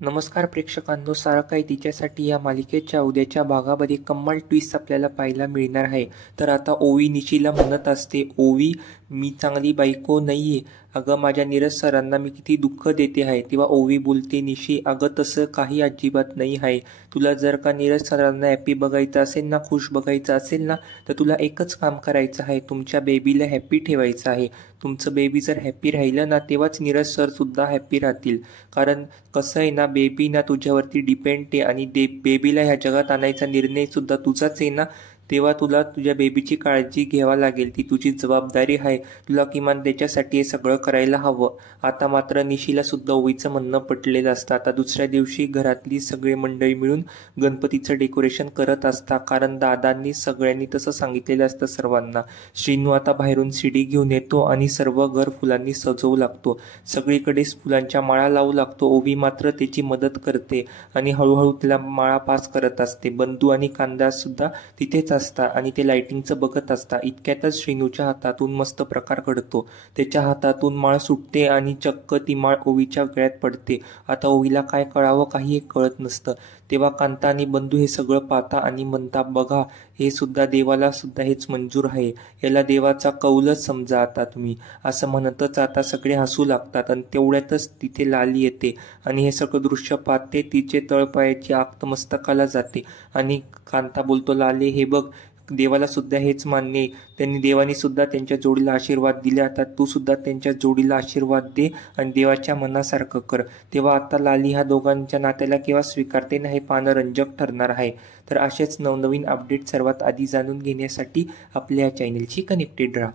नमस्कार प्रेक्षकांनो, सारं काही तिच्यासाठी या मालिकेच्या उद्याच्या भागामध्ये कमाल ट्विस्ट आपल्याला पाहायला मिळणार आहे. तर आता ओवी निशीला म्हणत असते, ओवी मी चांगली बायको नाहीये, अगं माझ्या नीरज सरांना मी किती दुःख देते आहे. तेव्हा ओवी बोलते, निशी अगं तसं काही अजिबात नाही आहे. तुला जर का नीरज सरांना हॅपी बघायचं असेल ना, खुश बघायचं असेल ना, तर तुला एकच काम करायचं आहे, तुमच्या बेबीला हॅपी ठेवायचं आहे. तुमचं बेबी जर हॅपी राहिलं ना, तेव्हाच नीरज सर सुद्धा हॅपी राहतील. कारण कसं आहे ना, बेबी ना तुझ्यावरती डिपेंड आहे आणि बेबीला ह्या जगात आणायचा निर्णय सुद्धा तुझाच आहे ना. तेव्हा तुला तुझ्या बेबीची काळजी घ्यावा लागेल, ती तुझी जबाबदारी आहे. तुला किमान त्याच्यासाठी हे सगळं करायला हवं. आता मात्र निशीला सुद्धा ओवीचं म्हणणं पटलेलं असतं. आता दुसऱ्या दिवशी घरातली सगळी मंडळी मिळून गणपतीचं डेकोरेशन करत असतात, कारण दादांनी सगळ्यांनी तसं सांगितलेलं असतं सर्वांना. श्रीनू आता बाहेरून शिडी घेऊन येतो आणि सर्व घर फुलांनी सजवू लागतो. सगळीकडे फुलांच्या माळा लावू लागतो. ओवी मात्र त्याची मदत करते आणि हळूहळू त्याला माळा पास करत असते. बंधू आणि कांदा सुद्धा तिथेच असतात आणि ते लाइटिंगचं बघत असतात. इतक्यातच श्रीनूच्या हातातून मस्त प्रकार घडतो. त्याच्या हातातून माळ सुटते आणि चक्क ती माळ ओवीच्या गळ्यात पडते. आता ओवीला काय कळावं काही कळत नसतं. तेव्हा कांता आणि बंधू हे सगळं पाहता आणि म्हणता, बघा हे सुद्धा देवाला सुद्धा हेच मंजूर आहे, याला देवाचा कौलच समजा आता तुम्ही. असं म्हणतच आता सगळे हसू लागतात आणि तेवढ्यातच तिथे लाली येते आणि हे सगळं दृश्य पाहते. तिचे तळपायाची आग मस्तकाला जाते आणि कांता बोलतो, लाले हे बघ, देवाला सुद्धा हेच मान्य आहे. देवाने सुद्धा त्यांच्या जोडीला आशीर्वाद दिले. आता तू सुद्धा त्यांच्या जोडीला आशीर्वाद दे आणि देवाच्या मनासारखं कर. तेव्हा आता लाली ह्या दोघांच्या नात्याला केव्हा स्वीकारते ना, हे पाहणं रंजक ठरणार आहे. तर असेच नवनवीन अपडेट सर्वात आधी जाणून घेण्यासाठी आपल्या चॅनलशी कनेक्टेड राहा.